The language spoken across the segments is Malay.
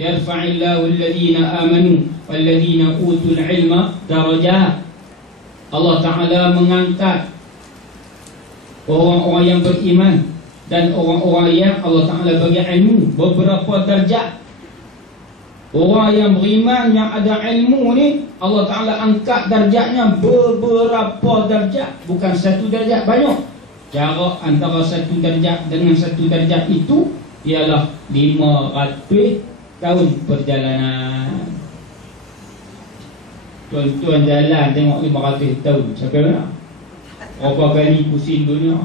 yarfa'illahu alladhina amanu walladhina utul ilma darajat. Allah Ta'ala mengangkat orang-orang yang beriman dan orang-orang yang Allah Ta'ala bagi ilmu beberapa darjat. Orang yang beriman yang ada ilmu ni Allah Ta'ala angkat darjatnya beberapa darjat, bukan satu darjat, banyak. Jarak antara satu darjat dengan satu darjat itu ialah 500 tahun perjalanan. Tuan-tuan jalan tengok 500 tahun sampai mana? Berapa kali pusing dunia?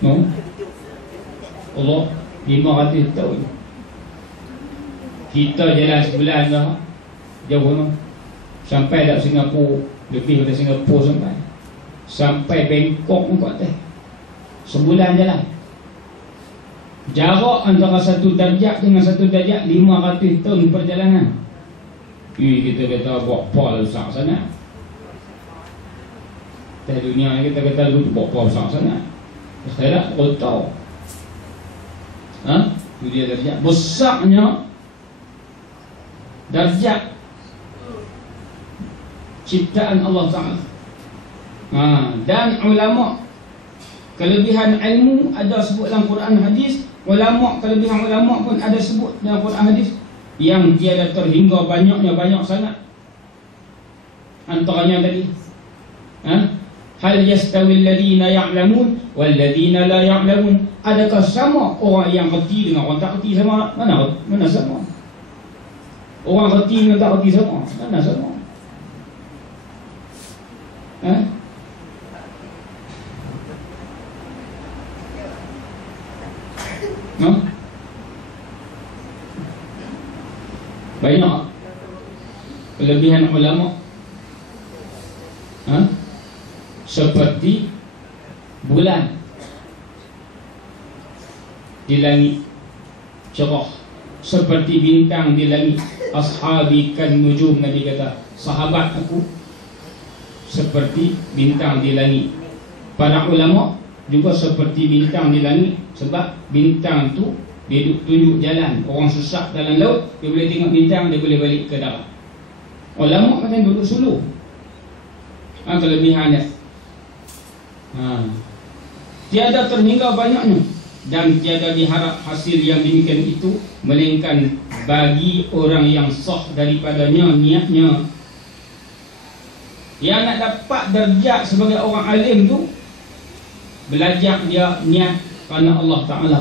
No? Allah 500 tahun. Kita jalan sebulan dah. Jauh no? Sampai dak Singapura, lebih dari Singapura sampai. Sampai Bangkok pun kat atas. Sebulan jalan. Jarak antara satu darjat dengan satu darjat 500 tahun perjalanan. Kita kata buat apa lah besar sangat. Di dunia ni kita kata lu buat apa besar sangat. Akhirat kau tahu. Itu dia darjat. Besarnya darjat ciptaan Allah Ta'ala. Dan ulama, kelebihan ilmu ada sebut dalam Quran hadis. Ulama, kelebihan ulama pun ada sebut dalam Quran hadis, yang tiada terhingga banyaknya, banyak sangat. Antaranya tadi, hal yastawi alladhina ya'lamun walladhina la ya'lamun. Adakah sama orang yang reti dengan orang tak reti sama? Mana sama? Orang reti dengan tak reti sama? Mana sama? Banyak kelebihan ulama. Seperti bulan di langit cerah, seperti bintang di langit. Ashabi kan nujum, Nabi kata, sahabat aku seperti bintang di langit. Para ulama juga seperti bintang di langit, sebab bintang tu dia tunjuk jalan. Orang sesat dalam laut, dia boleh tengok bintang, dia boleh balik ke darat. Ulama macam duduk suluh. Kelebihannya tiada terhingga banyaknya, dan tiada diharap hasil yang demikian itu, melainkan bagi orang yang sah daripadanya niatnya. Yang nak dapat darjat sebagai orang alim tu, belajar dia niat kerana Allah Ta'ala,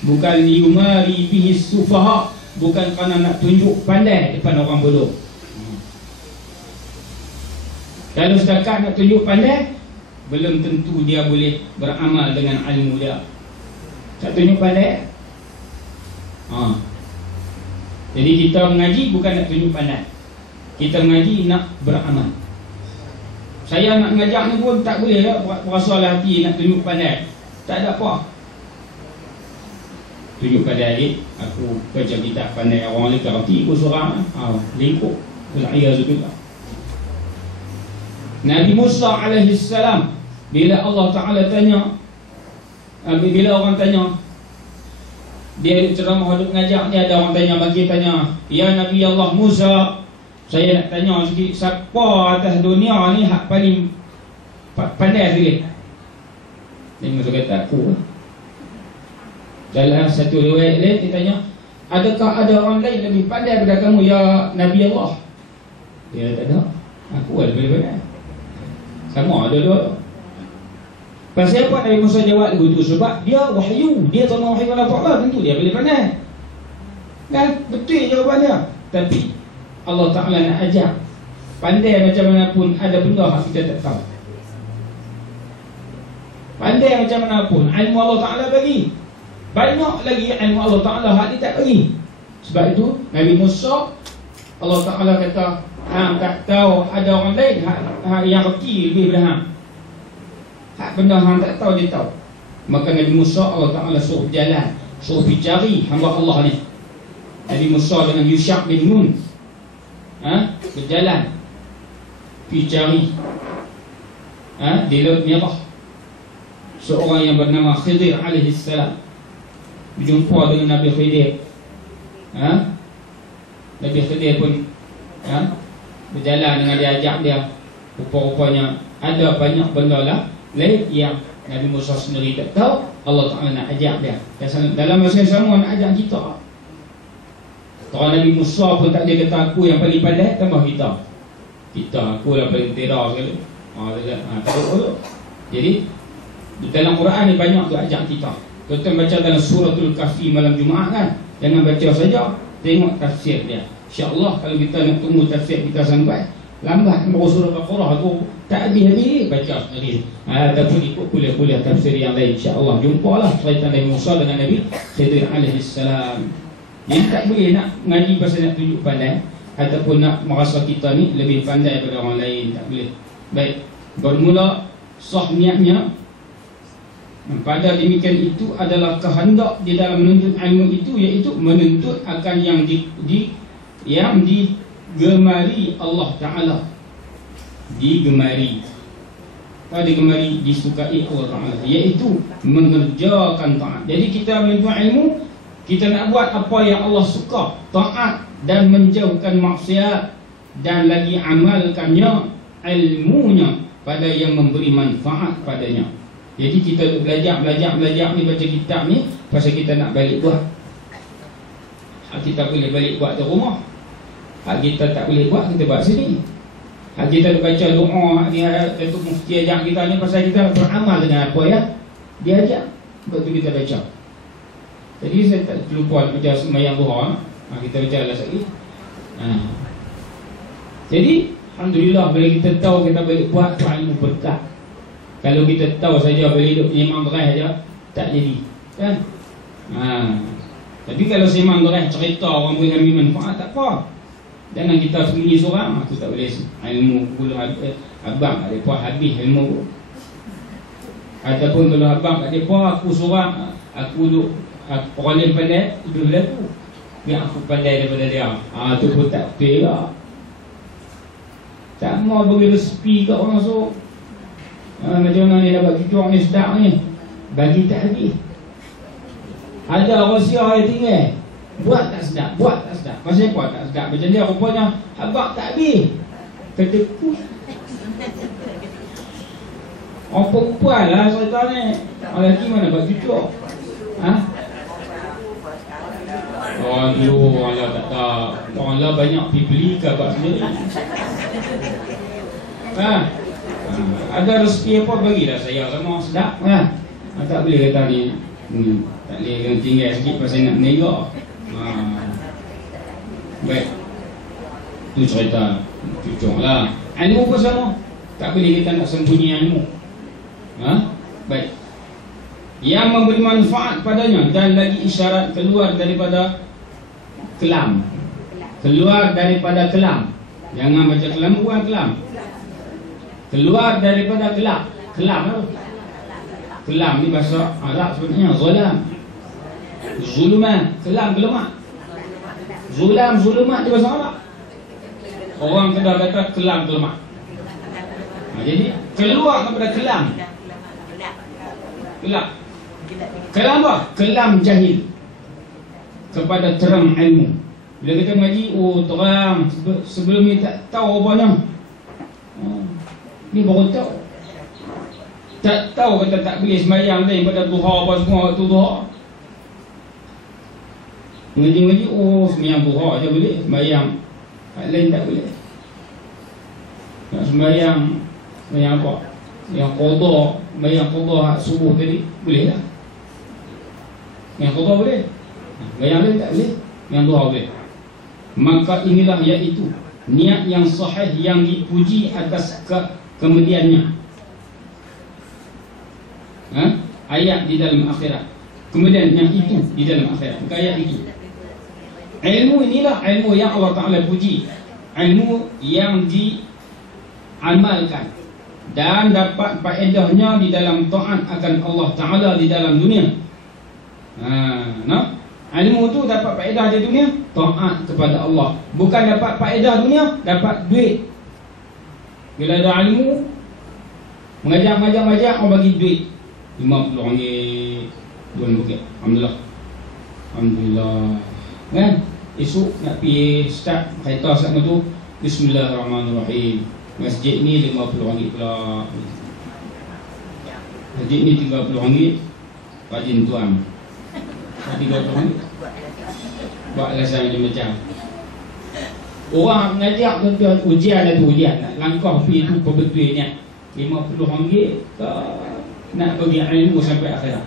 bukan yumari bihi sufaha, bukan kerana nak tunjuk pandai depan orang bodoh. Kalau setakat nak tunjuk pandai, belum tentu dia boleh beramal dengan ilmu dia. Tak tunjuk pandai. Jadi kita mengaji bukan nak tunjuk pandai, kita mengaji nak beramal. Saya nak mengajar ni pun tak boleh lah berasa hati nak tunjuk pandai. Tak ada apa. Tunjuk pandai, aku baca kitab pandai, orang lain tak reti, aku seorang lingkup. Wal'iyazzubillah. Nabi Musa alaihi salam, bila Allah Ta'ala tanya, bila orang tanya, dia ceramah untuk mengajar ni, ada orang tanya, bagi tanya, ya Nabi Allah Musa, saya nak tanya sikit, siapa atas dunia ni hak paling pandai sikit? Dia Musa kata, aku. Dalam satu riwayat lain dia tanya, adakah ada orang lain lebih pandai daripada kamu ya Nabi Allah? Dia tak ada. Aku ada lebih pandai. Sama ada dua. Pasal apa Nabi Musa jawab begitu? Sebab dia wahyu, dia terima wahyu Allah Ta'ala, tentu dia boleh pandai. Kan? Betul jawapan dia. Tapi Allah Ta'ala nak ajar, pandai macam mana pun ada benda yang kita tak tahu. Pandai macam mana pun, ilmu Allah Ta'ala bagi. Banyak lagi ilmu Allah Ta'ala yang dia tak bagi. Sebab itu Nabi Musa, Allah Ta'ala kata, hang tak tahu ada orang lain yang reti lebih daripada hang. Hak benda hang tak tahu dia tahu. Maka Nabi Musa, Allah Ta'ala suruh berjalan, suruh pergi cari hamba Allah ni. Nabi Musa dengan Yusha' bin Nun berjalan pergi cari di Laut Merah seorang yang bernama Khidir alaihi salam. berjumpa dengan Nabi Khidir. Nabi Khidir pun berjalan dengan dia, ajak dia. Rupa-rupanya ada banyak benda lah lain yang Nabi Musa sendiri tak tahu. Allah Ta'ala nak ajak dia. Dalam masa yang sama nak ajak kita. Kalau Nabi Musa pun tak dia kata aku yang paling pandai, tambah kita. Aku lah paling tera sekali. Jadi dalam Quran ni banyak tu ajak kita. Tuan-tuan baca dalam suratul Kahfi malam Jumaat kan. Jangan baca saja, tengok tafsir dia. InsyaAllah kalau kita nak tunggu tafsir kita sampai lambat baru surah Baqarah tu tak habis-habis baca sendiri. Ataupun ikut kuliah-kuliah tafsir yang lain, insya-Allah jumpalah cerita Nabi Musa dengan Nabi Khidir alaihi salam. Jadi tak boleh nak ngaji pasal nak tunjuk pandai ataupun nak merasa kita ni lebih pandai daripada orang lain, tak boleh. Baik, bermula sah niatnya. Pada demikian itu adalah kehendak di dalam menuntut ilmu itu, iaitu menuntut akan yang digemari Allah Ta'ala. Digemari, disukai Allah Ta'ala, iaitu mengerjakan taat. Jadi kita menuntut ilmu, kita nak buat apa yang Allah suka, taat dan menjauhkan maksiat, dan lagi amalkannya ilmunya pada yang memberi manfaat padanya. Jadi kita belajar ni, baca kitab ni pasal kita nak balik buat. Hak kita boleh balik buat di rumah. Hak kita tak boleh buat, kita buat sini. Hak kita baca doa, dia Datuk Mufti ajak kita ni pasal kita beramal dengan apa ya dia ajak. Sebab tu kita baca. Jadi saya tak lupa baca sembahyang duha. Kita baca lah sekali. Jadi alhamdulillah bila kita tahu kita boleh buat ilmu berkat. Kalau kita tahu saja boleh hidup sembang berai saja, tak jadi, kan? Tapi kalau sembang berai cerita orang boleh ambil manfaat, tak apa. Jangan kita sembunyi seorang, aku tak boleh ilmu pula abang ada apa habis ilmu. Ataupun kalau abang tak ada apa, aku seorang, aku duduk orang lain pandai, hidup berlaku. Biar aku pandai daripada dia. Tu pun tak betul lah. Tak mau bagi resipi kat orang so. Macam mana ni dapat cucuk ni sedap ni, bagi tak habis. Ada rahsia yang tinggal, buat tak sedap, buat tak sedap. Pasal apa tak sedap? Macam dia rupanya habak tak habis, ketekut. Orang perempuan lah cerita ni. Orang lelaki mana buat cucuk? Orang lah tak tahu. Orang lah banyak pergi beli ke buat sendiri. Ada rezeki apa bagilah saya sama sedap kan. Tak boleh kata ni tak boleh yang tinggal sikit pasal nak menega. Baik, tu cerita cucuk lah. Ilmu pun sama, tak boleh kita nak sembunyi ilmu. Baik, yang memberi manfaat padanya dan lagi isyarat keluar daripada kelam. Keluar daripada kelam. Jangan baca kelam, bukan kelam. Keluar daripada kelam. Kelam apa? Kelam ni bahasa Arab sebenarnya zalam. Zuluman, kelam gelemak. Zulumat di bahasa Arab. Orang kena kata kelam gelemak. Jadi keluar daripada kelam. Kelam apa? Kelam jahil kepada terang ilmu. Bila kita mengaji, terang. Sebelum ni tak tahu apanya. Ni baru tahu. Tak tahu kata tak boleh sembahyang lain pada duha apa semua waktu duha. Mengaji-ngaji, sembahyang duha je boleh, sembahyang lain tak boleh. Nak sembahyang apa? Yang qada, sembahyang qada subuh tadi boleh tak? Yang qada boleh. Sembahyang lain tak boleh, yang duha boleh. Maka inilah iaitu niat yang sahih yang dipuji atas kemudiannya. Ayat di dalam akhirat. Kemudian yang itu di dalam akhirat. Bukan ayat itu. Ilmu inilah ilmu yang Allah Ta'ala puji. Ilmu yang diamalkan dan dapat faedahnya di dalam taat akan Allah Ta'ala di dalam dunia. Ilmu tu dapat faedah di dunia, taat kepada Allah. Bukan dapat faedah dunia, dapat duit. Bila ada ilmu, mengajar orang bagi duit. RM50 bulan bukit. Alhamdulillah. Alhamdulillah. Kan? Esok nak pergi start kereta sama tu, Bismillahirrahmanirrahim. Masjid ni RM50 pula. Masjid ni RM30. Rajin tuan. RM30. Buat alasan macam-macam. Orang mengajar tuan-tuan, ujian tu ujian. Nak langkah pergi tu perbetulnya RM50 ke nak bagi ilmu sampai akhirat.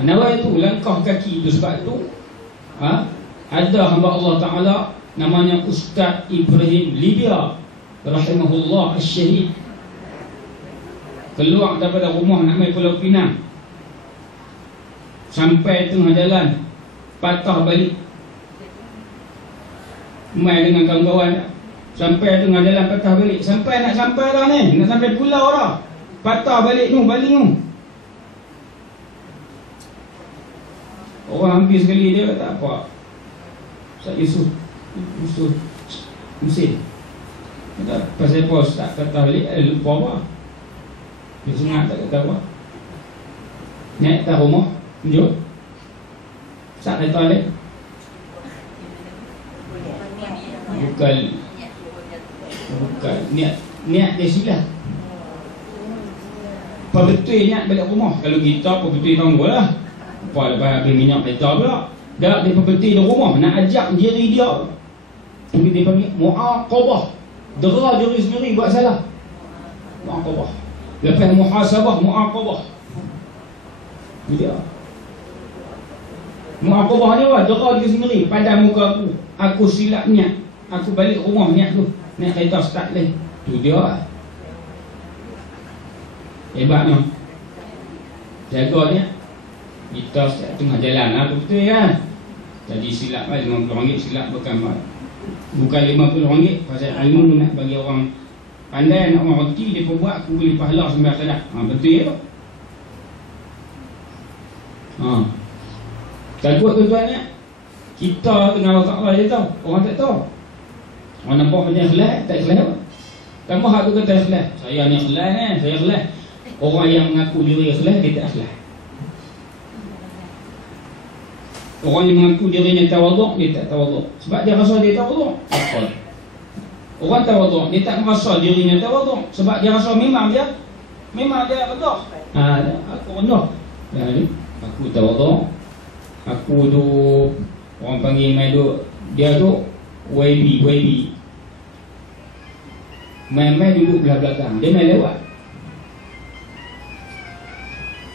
Nawai tu langkah kaki tu. Sebab tu ada hamba Allah Ta'ala namanya Ustaz Ibrahim Libya rahimahullah as-syahid, keluar daripada rumah nak main Pulau Pinang, sampai tengah jalan patah balik, main dengan kawan-kawan, sampai tengah jalan patah balik, sampai nak sampai dah ni, nak sampai pulau dah, patah balik tu, baling tu. Orang hampir sekali dia kata apa? Ustaz Yusuf Mesin kata, pasal apa Ustaz kata balik, lupa apa? Dia sengat tak kata apa? Naik tak rumah, tunjuk Ustaz kata balik. Bukan niat dia silap. Apa betul niat balik rumah? Kalau kita apa betul tangguh lah. Apa lepas habis minyak kereta pula. Dah dia berhenti di rumah nak ajak diri dia. Tapi dia panggil mu'aqabah. Dera diri sendiri buat salah. Mu'aqabah. Lepas muhasabah, mu'aqabah. Itu dia. Mu'aqabah dia apa? Dera diri sendiri. Pada muka aku silap niat. Aku balik rumah niat tu. Naik kereta start lagi. Tu dia lah. Hebatnya. Jaga niat. Kita tengah jalan lah, betul kan? Jadi silap lah RM50, silap bukan RM50 pasal ilmu nak bagi orang pandai, nak orang reti, dia pun buat, aku boleh pahala sampai akhirat. Betul ya? Takut tuan-tuan ya? Kita dengan Allah Ta'ala je tahu, orang tak tahu. Orang nampak macam ikhlas, tak ikhlas apa? Tambah aku kata ikhlas, saya ni ikhlas saya ikhlas. Orang yang mengaku diri ikhlas, dia tak ikhlas. Orang yang mengaku dirinya tawaduk, dia tak tawaduk. Sebab dia rasa dia tawaduk. Orang tawaduk, dia tak merasa dirinya tawaduk. Sebab dia rasa memang dia rendah. Aku rendah. Aku tawaduk. Aku tu, orang panggil main tu, dia tu YB. Main-main duduk belah belakang. Dia main lewat.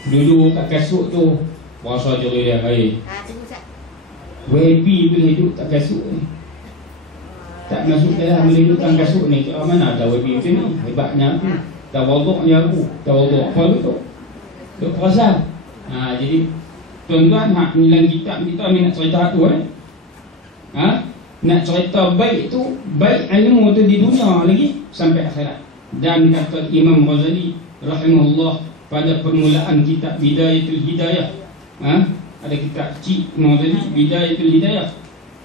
Duduk kat kasut tu, rasa diri dia baik. WB boleh duduk tak kasut ni, tak masuk dalam boleh duduk tak kasut ni. Mana ada WB macam ni? Hebatnya aku, tawaduknya aku. Tawaduk apa betul? Duk perasan. Jadi tuan-tuan, dalam kitab kita ni nak cerita tu nak cerita baik tu, baik ilmu tu di dunia lagi sampai akhirat. Dan kata Imam Ghazali rahimahullah pada permulaan kitab Bidayatul Hidayah, ada kitab Cik Ghazali Bidayatul Hidayah,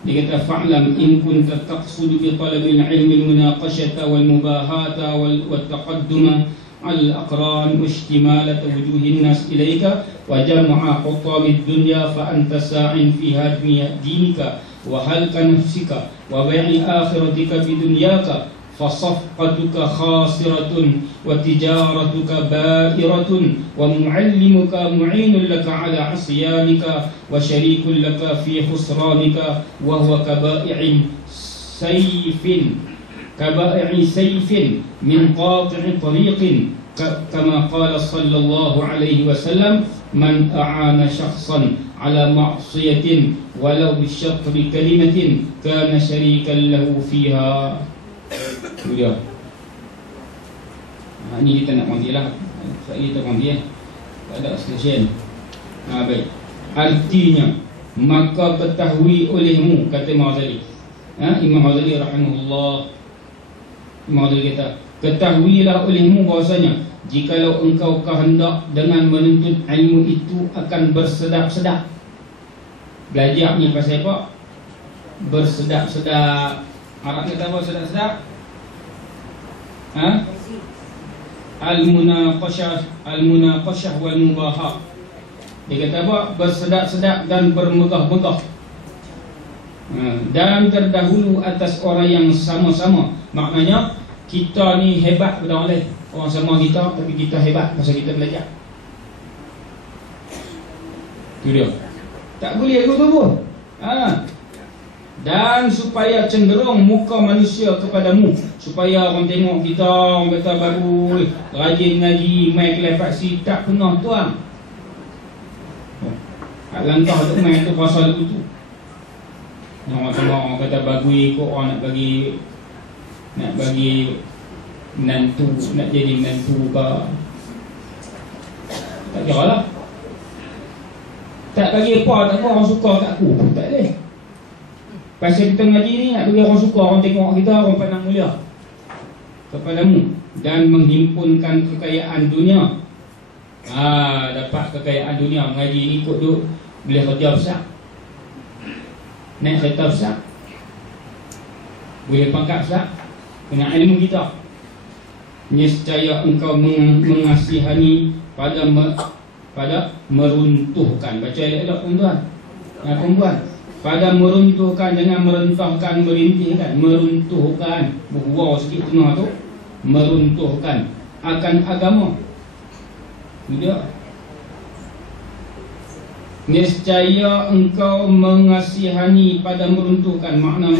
dia kata fa'lam in kunta taqsudu bi talabil ilmi al-munaqashata wal mubahata wal taqadduma al-aqran wa ihtimalata wujuhin nas ilayka wa jam'a qutabid dunya fa anta sa'in fi hadmi dinika wa halka nafsika wa bai'i akhiratika bi dunyaka فصفقتك خاسرة وتجارتك بائرة ومعلمك معين لك على عصيانك وشريك لك في خسرانك وهو كبائع سيف من قاطع طريق كما قال صلى الله عليه وسلم من أعان شخصا على معصية ولو بشطر كلمة كان شريكا له فيها. Itu dia. Ini kita nak konti lah. Saya kita konti tak ada stesen. Baik. Artinya, maka ketahui olehmu, kata Imam Ghazali. Imam Ghazali rahimahullah, Imam Ghazali kata, ketahuilah olehmu bahasanya, jikalau engkau kehendak dengan menuntut ilmu itu akan bersedap-sedap. Belajar ni pasal apa? Bersedap-sedap. Arab kata apa sedap-sedap? Al-munaqashah wal mubaha. Dia kata apa? Bersedap-sedap dan bermegah-megah, dan terdahulu atas orang yang sama-sama. Maknanya kita ni hebat pada orang lain. Orang sama kita, tapi kita hebat pasal kita belajar. Itu dia. Tak boleh aku tu pun. Dan supaya cenderung muka manusia kepadamu, supaya orang tengok kita, orang kata baru rajin ngaji, main kelas paksi. Tak pernah tuan. Langkah untuk main tu pasal tu. Orang tengok, orang kata bagui ikut orang nak bagi menantu, nak jadi menantu ke. Tak kira lah. Tak bagi apa, tak apa, orang suka kat aku. Tak boleh. Pasal kita mengaji ni nak bagi orang suka, orang tengok kita, orang pandang mulia kepadamu, dan menghimpunkan kekayaan dunia. Dapat kekayaan dunia. Mengaji ni ikut duk, boleh kerja besar, naik kereta besar, boleh pangkat besar dengan ilmu kita. Nescaya engkau mengasihani pada meruntuhkan. Baca elok tuan-tuan, perempuan. Pada meruntuhkan, jangan merentahkan, merintihkan. Meruntuhkan, berhuau sikit tengah tu. Meruntuhkan akan agama. Tidak. Nescaya engkau mengasihani pada meruntuhkan. Makna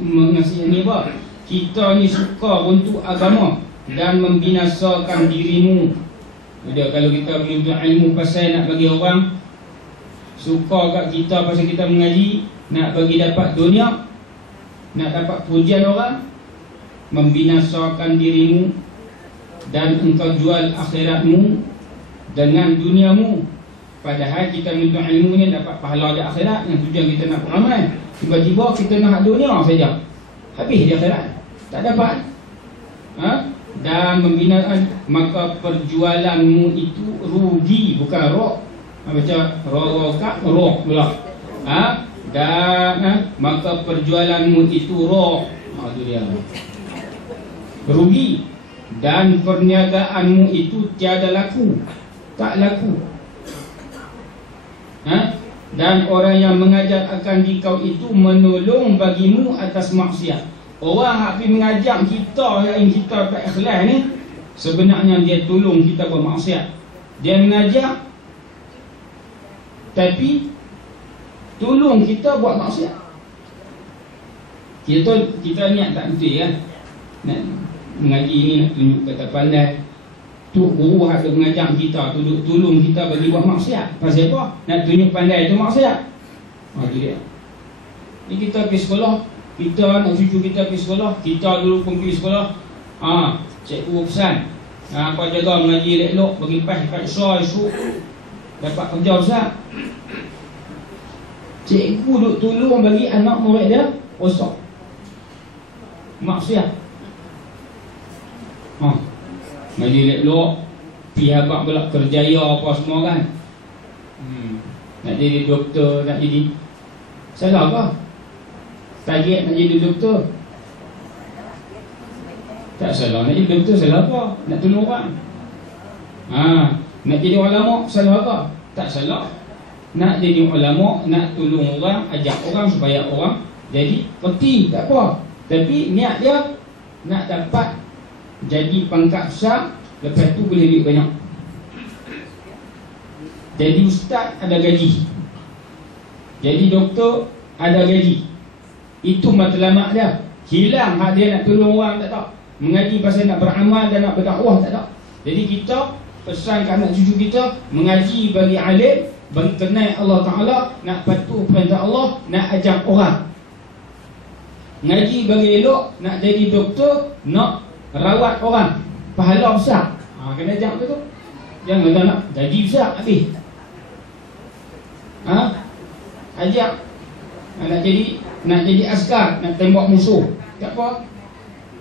mengasihani apa? Kita ni suka untuk agama dan membinasakan dirimu. Dia kalau kita punya ilmu pasal nak bagi orang suka kat kita pasal kita mengaji, nak bagi dapat dunia, nak dapat pujian orang, membinasakan dirimu, dan engkau jual akhiratmu dengan duniamu. Padahal kita minta ilmu ni dapat pahala di akhirat, yang tujuan kita nak beramal. Tiba-tiba kita nak dunia saja, habis di akhirat, tak dapat. Dan membinakan, maka perjualanmu itu rugi, bukan rok. Baca rokat, rok pula. Dan maka perjualanmu itu rok. Itu dia. Rugi. Dan perniagaanmu itu tiada laku, tak laku. Dan orang yang mengajar akan dikau itu menolong bagimu atas maksiat. Orang yang pergi mengajak kita yang kita tak ikhlas ni, sebenarnya dia tolong kita buat maksiat. Dia mengajak, tapi tolong kita buat maksiat. Kita niat tak betul kan? Nak mengaji ni nak tunjuk kata pandai. Tu guru ada mengajak kita, tolong kita bagi buat maksiat. Pasal apa? Nak tunjuk pandai tu maksiat. Itu dia. Ni kita pergi sekolah, kita nak cucu kita pergi sekolah, kita dulu pun pergi sekolah. Cikgu pesan, kau jaga mengaji elok-elok, bagi pas kat soal esok dapat kerja besar. Cikgu duk tolong bagi anak murid dia rosak, maksiat. Mengaji elok-elok, pergi habaq pula kerjaya apa semua kan. Nak jadi doktor, nak jadi, salah ke? Target nak jadi doktor, tak salah. Nak jadi doktor salah apa? Nak tolong orang. Nak jadi ulama salah apa? Tak salah. Nak jadi ulama, nak tolong orang, ajak orang supaya orang jadi reti, tak apa. Tapi niat dia nak dapat jadi pangkat besar, lepas tu boleh duit banyak. Jadi ustaz ada gaji, jadi doktor ada gaji. Itu matlamat dia. Hilang hak dia nak tolong orang, tak tak. Mengaji pasal nak beramal dan nak berdakwah, tak tak. Jadi kita pesan ke anak cucu kita, mengaji bagi alim, bagi kenal Allah Ta'ala, nak patuh perintah Allah, nak ajak orang. Ngaji bagi elok, nak jadi doktor, nak rawat orang, pahala besar. Kena ajak tu. Jangan nak gaji besar habis. Ajak nak jadi askar, nak tembak musuh, tak apa.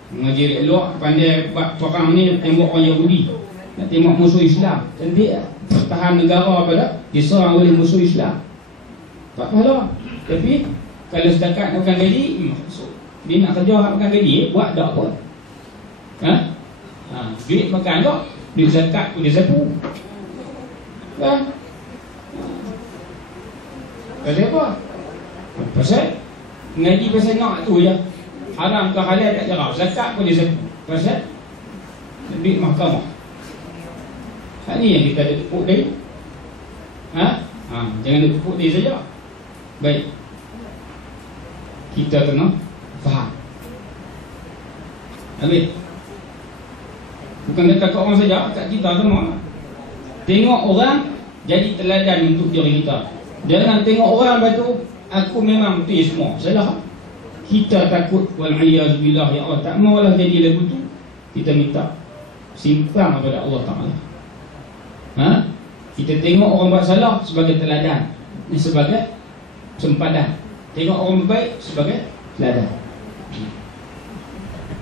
Mengaji elok, pandai perang ni, nak tembak orang Yahudi, nak tembak musuh Islam. Cantik lah. Pertahan negara pada diserang oleh musuh Islam, tak pahala. Tapi kalau setakat makan gaji, dia nak kerja makan gaji, buat tak apa. Duit makan tak, duit zakat pun dia sapu kan. Pasal apa? Pasal ngaji pasal nak tu je. Haram ke halal tak jarang. Zakat pun dia sebut. Pasal duit mahkamah. Hal ni yang kita ada tepuk dia. Jangan ada tepuk dia saja. Baik. Kita kena faham. Habis. Bukan dekat kat orang saja, kat kita semua. Tengok orang jadi teladan untuk diri kita. Jangan tengok orang lepas tu aku memang betul semua. Salah. Kita takut wal'iyazbillah, ya Allah, tak maulah jadi lagu tu. Kita minta simpang kepada Allah Ta'ala. Kita tengok orang buat salah sebagai teladan, ini sebagai sempadan. Tengok orang baik sebagai teladan.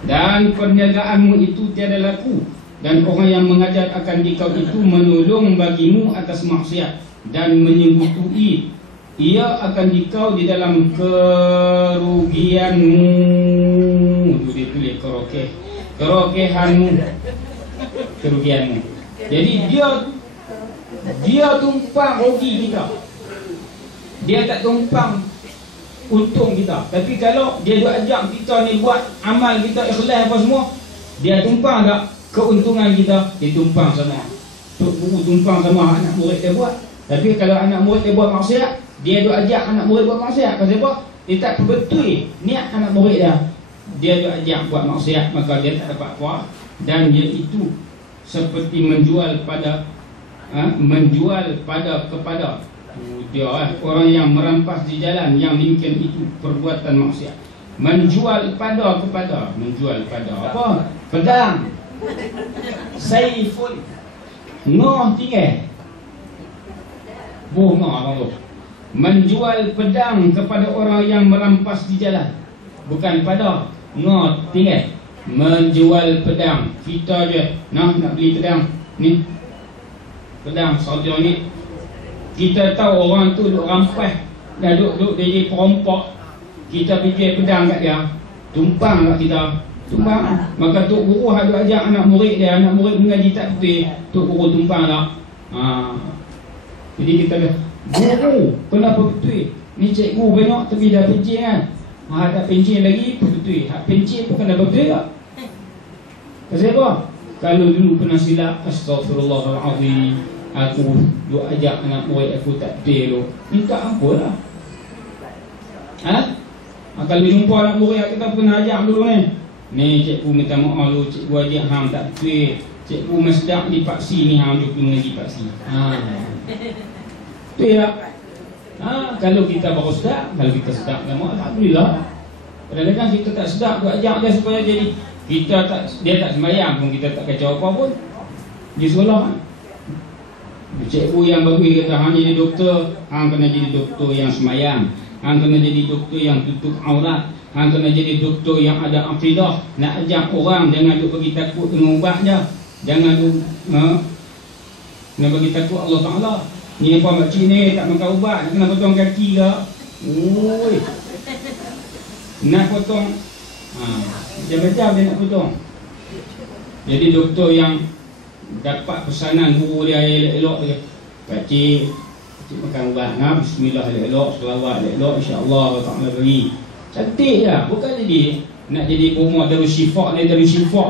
Dan perniagaanmu itu tiada laku, dan orang yang mengajar akan dikau itu menolong bagimu atas maksiat dan menyebutui ia akan dikau di dalam kerugianmu. Itu dia tulis kerokehanmu, kerugianmu. Jadi dia tumpang rugi kita, dia tak tumpang untung kita. Tapi kalau dia duk ajak kita ni buat amal kita ikhlas apa semua, dia tumpang tak keuntungan kita, dia tumpang sama. Tok guru tumpang sama anak murid dia buat. Tapi kalau anak murid dia buat maksiat, dia duk ajak anak murid buat maksiat. Pasal apa? Dia tak betul niat anak murid dia. Dia duk ajak buat maksiat, maka dia tak dapat apa. Dan dia itu seperti menjual pada kepada dia orang yang merampas di jalan yang demikian itu perbuatan maksiat. Menjual pada apa? Pedang. Saifun. Noh tinggal. Bunga Allah. Menjual pedang kepada orang yang merampas di jalan. Bukan pada noh tinggal. Menjual pedang. Kita je nak beli pedang ni. Pedang saudara ni. Kita tahu orang tu duk rampas, dah duk jadi perampok. Kita pergi pedang kat dia, tumpang kat kita, tumpang. Maka tok guru ada ajak anak murid dia, anak murid mengaji tak betul, tok guru tumpang tak. Jadi kita dah, guru kenapa betul? Ni cikgu banyak tapi dah pencin kan. Tak pencin lagi pun betul. Hak pencin pun kena betul tak? Pasal apa? Kalau dulu pernah silap, astagfirullahalazim, aku duk ajak anak murid aku tak betul tu, minta ampun lah. Kalau jumpa anak murid kita pernah ajak dulu ni cikgu minta maaf dulu, cikgu ajak hang tak betul, cikgu mesdak di paksi ni hang duk mengaji paksi. Betul tak? Kalau kita baru sedap, kalau kita sedap lama, alhamdulillah. Padahal kan kita tak sedap duk ajak dia supaya jadi kita tak, dia tak sembahyang pun kita tak kacau apa pun, dia sekolah kan. Cikgu yang bagus kata hang jadi doktor, hang kena jadi doktor yang semayang, hang kena jadi doktor yang tutup aurat, hang kena jadi doktor yang ada akidah. Nak ajak orang jangan duk bagi takut dengan ubatnya, jangan duk nak bagi takut Allah Ta'ala. Ni apa makcik ni tak makan ubat, kena potong kaki ke? Oi, nak potong macam-macam dia nak potong. Jadi doktor yang dapat pesanan guru dia elok-elok dia, pakcik makan ubat, bismillah elok-elok, selawat elok, insya-Allah Allah Ta'ala bagi. Cantik lah, bukan jadi nak jadi promote dari syifa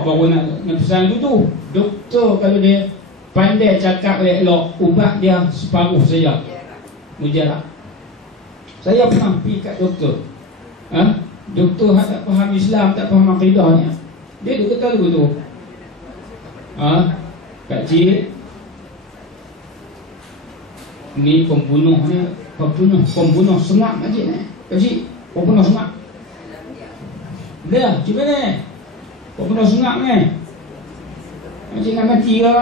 baru nak pesan tu. Doktor kalau dia pandai cakap elok, ubat dia separuh saja mujarab. Saya pernah pergi kat doktor, doktor tak faham Islam, tak faham akidahnya, dia duk kata lagu tu, pakcik ni pembunuh sengak pakcik ni, pakcik pembunuh sengak dia, cuba ni pembunuh sengak ni, pakcik nak mati ke?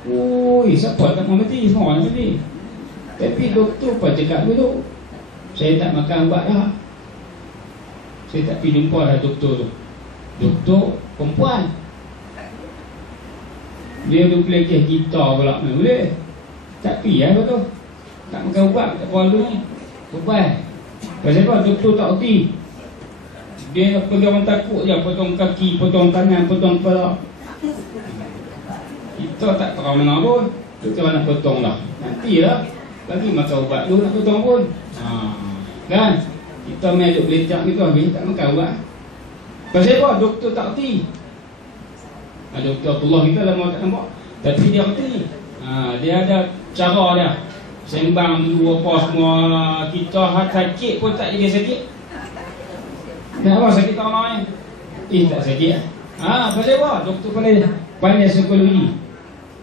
Ui, siapa tak mau mati, semua nak mati. Tapi doktor apa cakap dulu, saya tak makan ubat dah, saya tak pergi jumpa dah doktor tu. Doktor perempuan, dia duk pelekeh kita pula, boleh tak pergi lah tu, tak makan ubat, tak perlu ni ubat. Pasal apa? Doktor tak erti, dia pergi orang takut je, potong kaki, potong tangan, potong kepala. Kita tak tahu mana pun, doktor nak potong lah, nanti lah Bagi makan ubat dulu nak potong pun. Kan? Kita main duk belecak gitu habis tak makan ubat. Pasal apa? Doktor tak reti. Doktor Abdullah kita lama tak nampak. Tapi dia reti. Dia ada cara dia. Sembang dulu apa semua. Kita sakit pun tak jadi sakit. Kenapa sakit tak orang lain? Tak sakit. Pasal apa? Doktor pandai psikologi.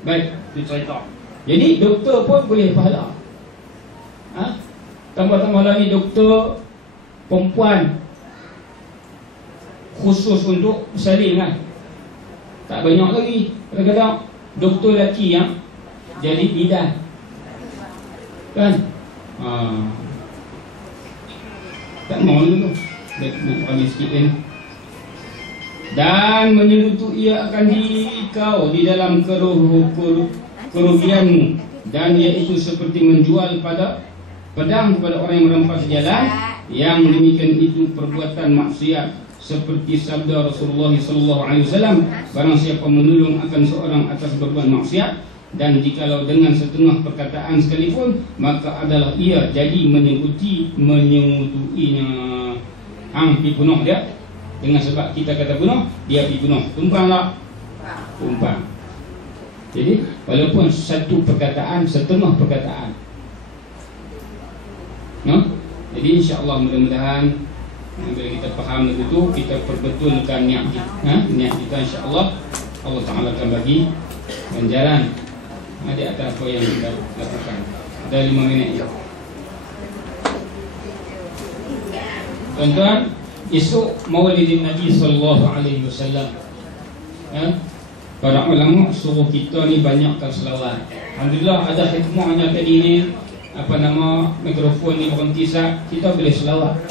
Baik, itu cerita. Jadi doktor pun boleh pahala. Tambah-tambah lagi doktor perempuan khusus untuk salin kan. Tak banyak lagi. Kadang-kadang doktor lelaki yang jadi bidan kan. Tak mau dulu. Nak ambil sikit ni. Dan menyelutuk ia akan dikau di dalam kerugianmu, dan iaitu seperti menjual pada pedang kepada orang yang merampas jalan. Yang demikian itu perbuatan maksiat, seperti sabda Rasulullah SAW, barang siapa menolong akan seorang atas berbuat maksiat, dan jikalau dengan setengah perkataan sekalipun, maka adalah ia jadi menyetuinya. Pergi bunuh dia. Dengan sebab kita kata bunuh, dia pergi bunuh. Tumpang tak? Tumpang. Jadi walaupun satu perkataan, setengah perkataan. Jadi insya-Allah mudah-mudahan bila kita faham itu, kita perbetulkan niat kita. Niat kita insya-Allah Allah Taala akan bagi ganjaran di atas apa yang kita lakukan. Ada 5 minit ya. Tuan-tuan, esok Maulidin Nabi sallallahu alaihi wasallam. Para ulama suruh kita ni banyakkan selawat. Alhamdulillah ada hikmahnya tadi ni. Mikrofon ni berhenti sat, kita boleh selawat.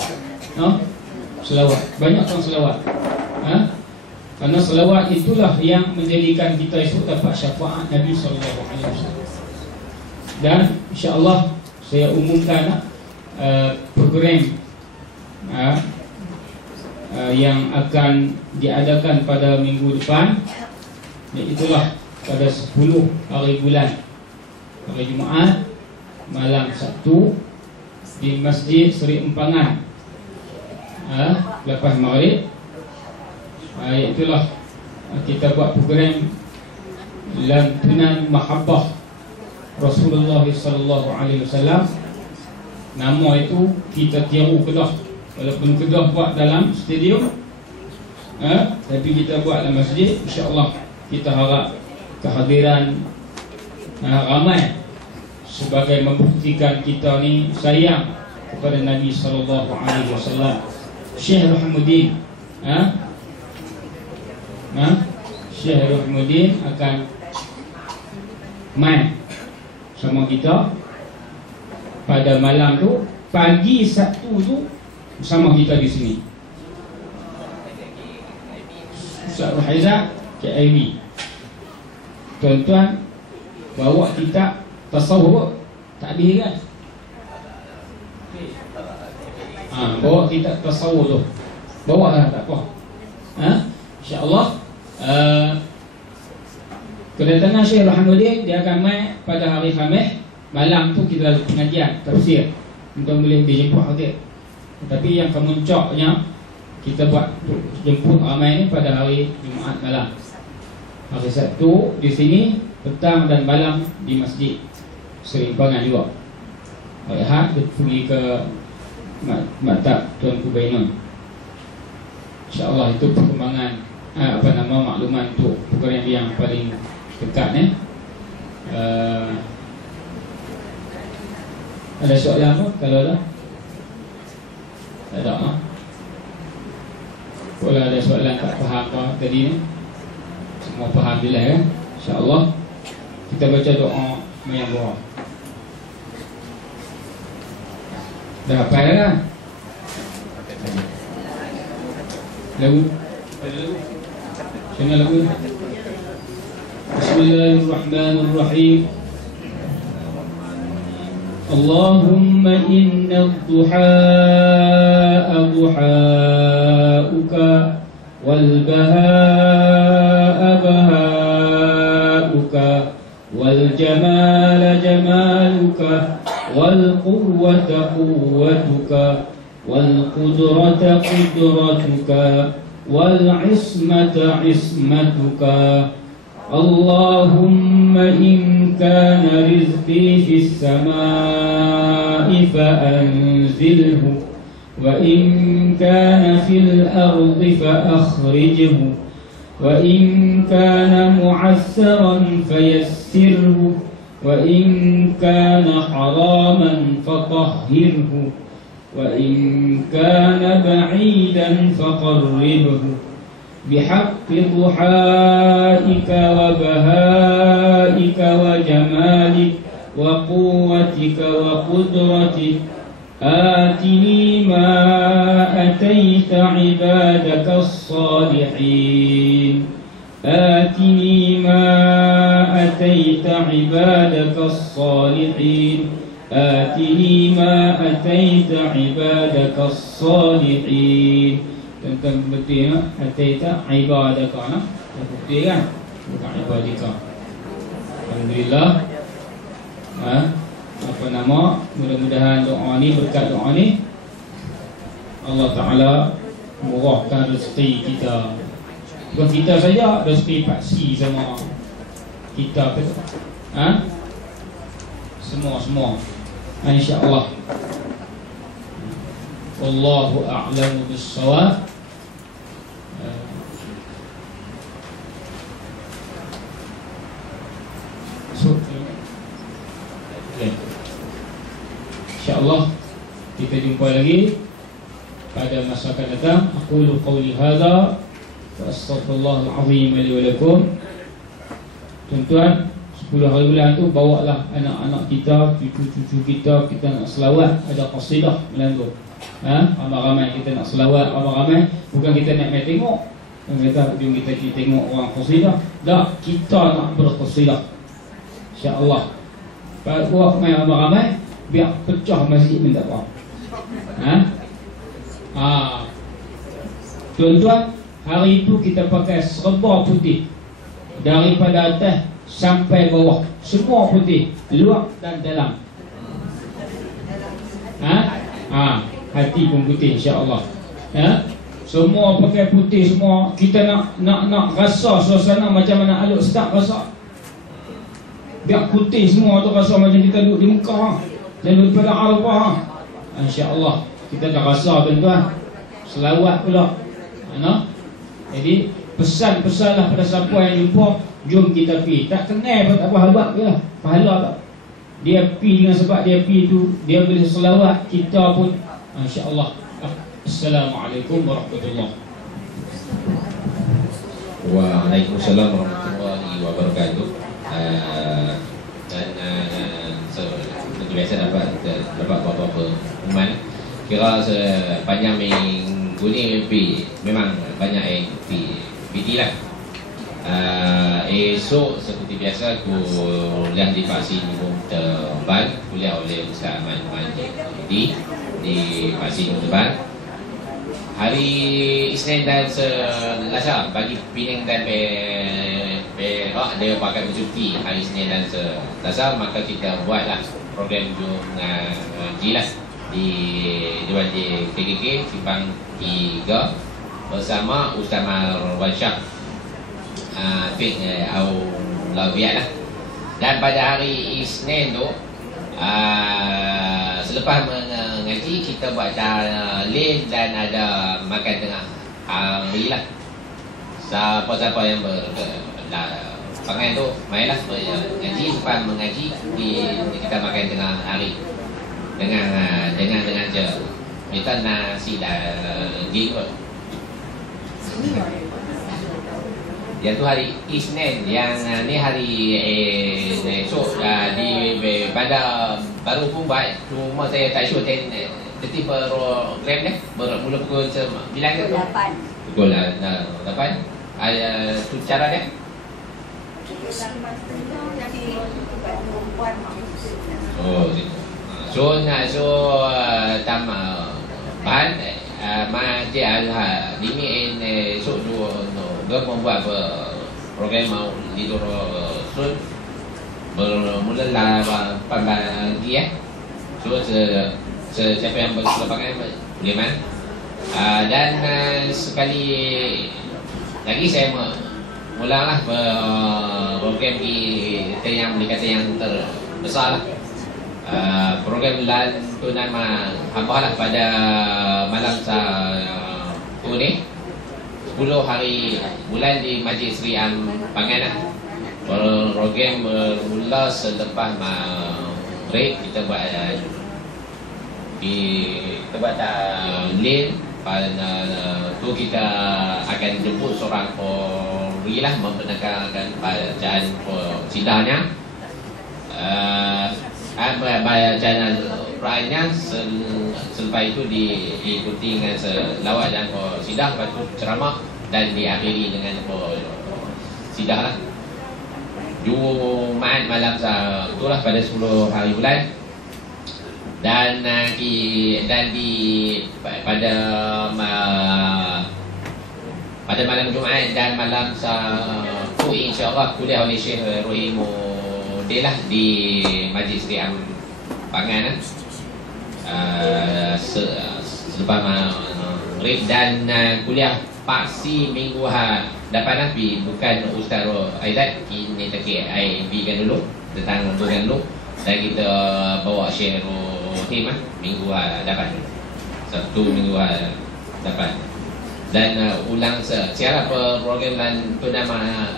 Selawat, banyakkan selawat. Karena selawat itulah yang menjadikan kita esok dapat syafaat Nabi sallallahu alaihi wasallam. Dan insya-Allah saya umumkan program yang akan diadakan pada minggu depan, iaitulah pada 10 hari bulan, hari Jumaat, malam Sabtu di Masjid Seri Empangan, lepas maghrib. Iaitulah kita buat program lantunan mahabbah Rasulullah sallallahu alaihi wasallam. Nama itu kita tiru Kedah. Walaupun Kedah buat dalam stadium, tapi kita buat dalam masjid. InsyaAllah kita harap kehadiran ramai sebagai membuktikan kita ni sayang kepada Nabi sallallahu alaihi wasallam. Syekh Rahmuddin Syekh Rahmuddin akan main sama kita pada malam tu. Pagi Sabtu tu bersama kita di sini. Ustaz Ruhaizah KIV. Tuan-tuan bawa kitab tasawuf takbir kan? Bawa kitab tasawuf tu. Bawa lah, tak apa. InsyaAllah kedatangan Syekh Rahmuddin, dia akan main pada hari Khamis. Malam tu kita lalu pengajian tafsir. Untuk boleh dijemput hadir. Tapi yang kemuncaknya kita buat jemput ramai ni pada hari Jumaat malam. Hari Sabtu di sini, petang dan malam di Masjid Seri Empangan juga. Hari Ahad kita pergi ke Maktab Tuan Kubainun. InsyaAllah itu perkembangan makluman untuk program yang paling dekat ni. Ada soalan apa? Kalau ada? Tak ada. Kalau ada soalan tak faham apa tadi ni, semua faham bila ya. InsyaAllah kita baca doa mayang bawah. Dah hafal kan? Lagu? Mana lagu? Bismillahirrahmanirrahim. Allahumma inna ad-duhaa duhaa'uka wal bahaa'a bahaa'uka wal jamala jamaluka والقوة قوتك والقدرة قدرتك والعصمة عصمتك. اللهم إن كان رزقي في السماء فأنزله وإن كان في الأرض فأخرجه وإن كان معسرا فيسره وإن كان حراما فطهره وإن كان بعيدا فقربه بحق ضحائك وبهائك وجمالك وقوتك وقدرتك. آتني ما أتيت عبادك الصالحين آتني ما أتيت عبادك الصالحين آتني ما أتيت عبادك الصالحين. Tentang betul ya, ataita ibadaka nah. Betul kan? Bukan ibadika. Alhamdulillah. Apa nama? Mudah-mudahan doa ni, berkat doa ni Allah Ta'ala murahkan rezeki kita. Bukan kita saja, rezeki paksi sama kita betul. Semua insya-Allah. Wallahu a'lamu bis-shawab. InsyaAllah kita jumpa lagi pada masa akan datang. Aqulu qawli hadha wa astaghfirullahal azim li wa lakum. Tuan-tuan, 10 hari bulan tu bawalah anak-anak kita, cucu-cucu kita, kita nak selawat, ada qasidah melanggung. Ramai-ramai kita nak selawat, ramai-ramai. Bukan kita nak main tengok. Kita jom kita tengok orang qasidah. Tak, kita nak berqasidah. InsyaAllah. Buat main ramai-ramai biar pecah masjid minta apa. Tuan-tuan, hari itu kita pakai serba putih daripada atas sampai bawah, semua putih, luar dan dalam. Hati pun putih insya-Allah. Semua pakai putih semua. Kita nak rasa suasana macam mana Aluk Ustaz rasa. Biar putih semua tu, rasa macam kita duduk di Mekah. Dan daripada Arafah, insya-Allah kita dah rasa tuan-tuan. Selawat pula. Jadi pesan-pesanlah pada siapa yang jumpa, jom kita pergi. Tak kenal pun tak apa, habaq jelah. Pahala tak. Dia pergi dengan sebab dia pergi tu, dia boleh selawat, kita pun insya-Allah. Assalamualaikum warahmatullahi wabarakatuh. Waalaikumsalam warahmatullahi wabarakatuh. Dan seperti biasa dapat beberapa pengumuman. Kira sepanjang minggu ni memang banyak yang PT lah. Esok seperti biasa kuliah di Pasir Gunung Tebal, kuliah oleh Ustaz Ahmad di Pasir Gunung Tebal. Hari Isnin dan Selasa bagi Penang dan Perak dia pakai bercuti hari Isnin dan Selasa, maka kita buatlah program ngaji lah di KKK Simpang 3 bersama Ustaz Marwan Shah Fiqh Aulawiyat lah. Dan pada hari Isnin tu selepas mengaji kita buat tahlil dan ada makan tengah hari lah. Siapa-siapa yang pangan tu mainlah mengaji, lepas mengaji kita makan tengah hari dengan kita nasi daging kot. Yang tu hari Isnin, yang ni hari esok di Bandar Baru pun buat. Cuma saya tak sure tetapi program ni bermula pukul 9 ke tu? 8. Pukul 8. Tu cara dia? Oh, so tambahan Masjid Al-Hadimi esok dia membuat program Maulidur Rasul bermula 8 pagi So siapa yang berkelepakan boleh man. Dan sekali lagi saya mulanglah program kita yang terbesar lah. Program tu nama hamba lah pada malam tu ni 10 hari bulan di Masjid Seri Am Pangan lah. Program bermula selepas break kita buat link pada tu kita akan jemput seorang polri lah membenarkan bacaan sidangnya. Bacaan rakyatnya selepas itu diikuti dengan selawat dan sidang, lepas tu ceramah dan diakhiri dengan sidang lah. Jumaat malam itulah pada 10 hari bulan. Dan pada malam Jumaat dan malam Sabtu insya-Allah kuliah oleh Syekh Rohimuddin lah di Masjid Seri Am Pangan lah. Selepas maghrib dan kuliah paksi minggu depan nanti bukan Ustaz Aizat, ini tak IMB-kan dulu tentang bukan dulu, dan kita bawa Syekh Rohim minggu depan, Sabtu minggu depan. Dan ulang secara program dan tu nama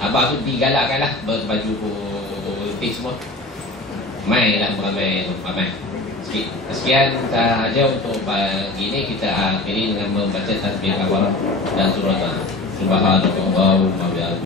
abang tu digalakkan lah berbaju putih semua. Mai lah ramai. Sekian saja untuk pagi ini, kita akhiri dengan membaca tasbih kafarah dan surah Subhanallah wa bihamdihi.